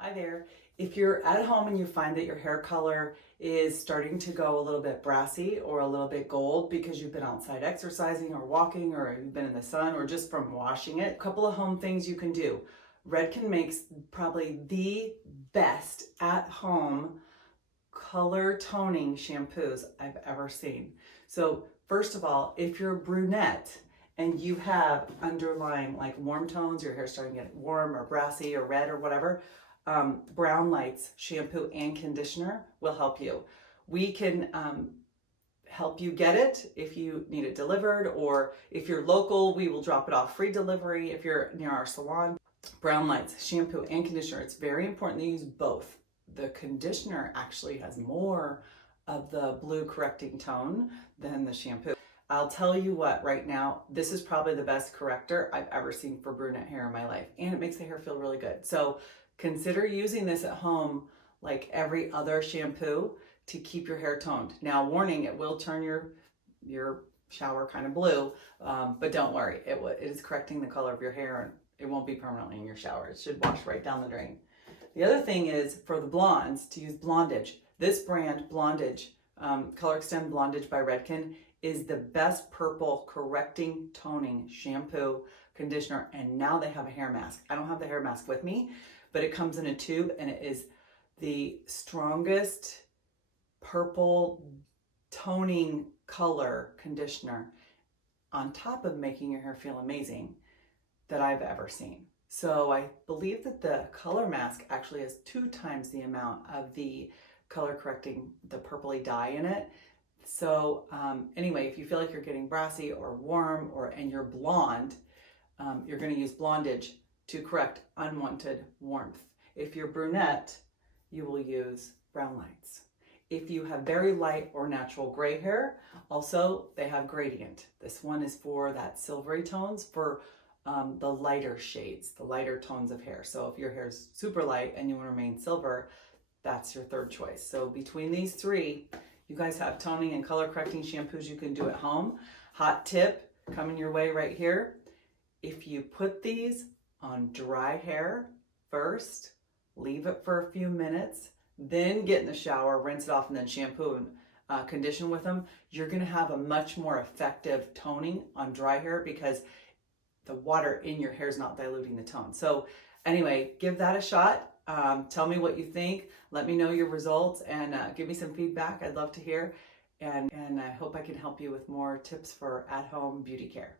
Hi there. If you're at home and you find that your hair color is starting to go a little bit brassy or a little bit gold because you've been outside exercising or walking or you've been in the sun or just from washing it, a couple of home things you can do. Redken makes probably the best at home color toning shampoos I've ever seen. So first of all, if you're a brunette and you have underlying like warm tones, your hair's starting to get warm or brassy or red or whatever, Brown Lights shampoo and conditioner will help you. We can help you get it if you need it delivered, or if you're local, we will drop it off free delivery if you're near our salon. Brown Lights shampoo and conditioner. It's very important to use both. The conditioner actually has more of the blue correcting tone than the shampoo. I'll tell you what, right now, this is probably the best corrector I've ever seen for brunette hair in my life, and it makes the hair feel really good. So consider using this at home like every other shampoo to keep your hair toned. Now, warning, it will turn your shower kind of blue, but don't worry, it is correcting the color of your hair, and it won't be permanently in your shower. It should wash right down the drain. The other thing is for the blondes to use Blondage. This brand, Blondage, Color Extend Blondage by Redken, is the best purple correcting toning shampoo, conditioner, and now they have a hair mask. I don't have the hair mask with me, but it comes in a tube and it is the strongest purple toning color conditioner on top of making your hair feel amazing that I've ever seen. So I believe that the color mask actually has 2 times the amount of the color correcting, the purpley dye in it. So anyway, if you feel like you're getting brassy or warm and you're blonde, you're going to use Blondage to correct unwanted warmth. If you're brunette, you will use Brown Lights. If you have very light or natural gray hair, also they have Gradient. This one is for that silvery tones for the lighter shades, the lighter tones of hair. So if your hair is super light and you want to remain silver, that's your third choice. So between these 3, you guys have toning and color correcting shampoos you can do at home. Hot tip coming your way right here. If you put these on dry hair first, leave it for a few minutes, then get in the shower, rinse it off, and then shampoo and condition with them, you're going to have a much more effective toning on dry hair because the water in your hair is not diluting the tone. So anyway, give that a shot. Tell me what you think. Let me know your results and give me some feedback. I'd love to hear. And I hope I can help you with more tips for at-home beauty care.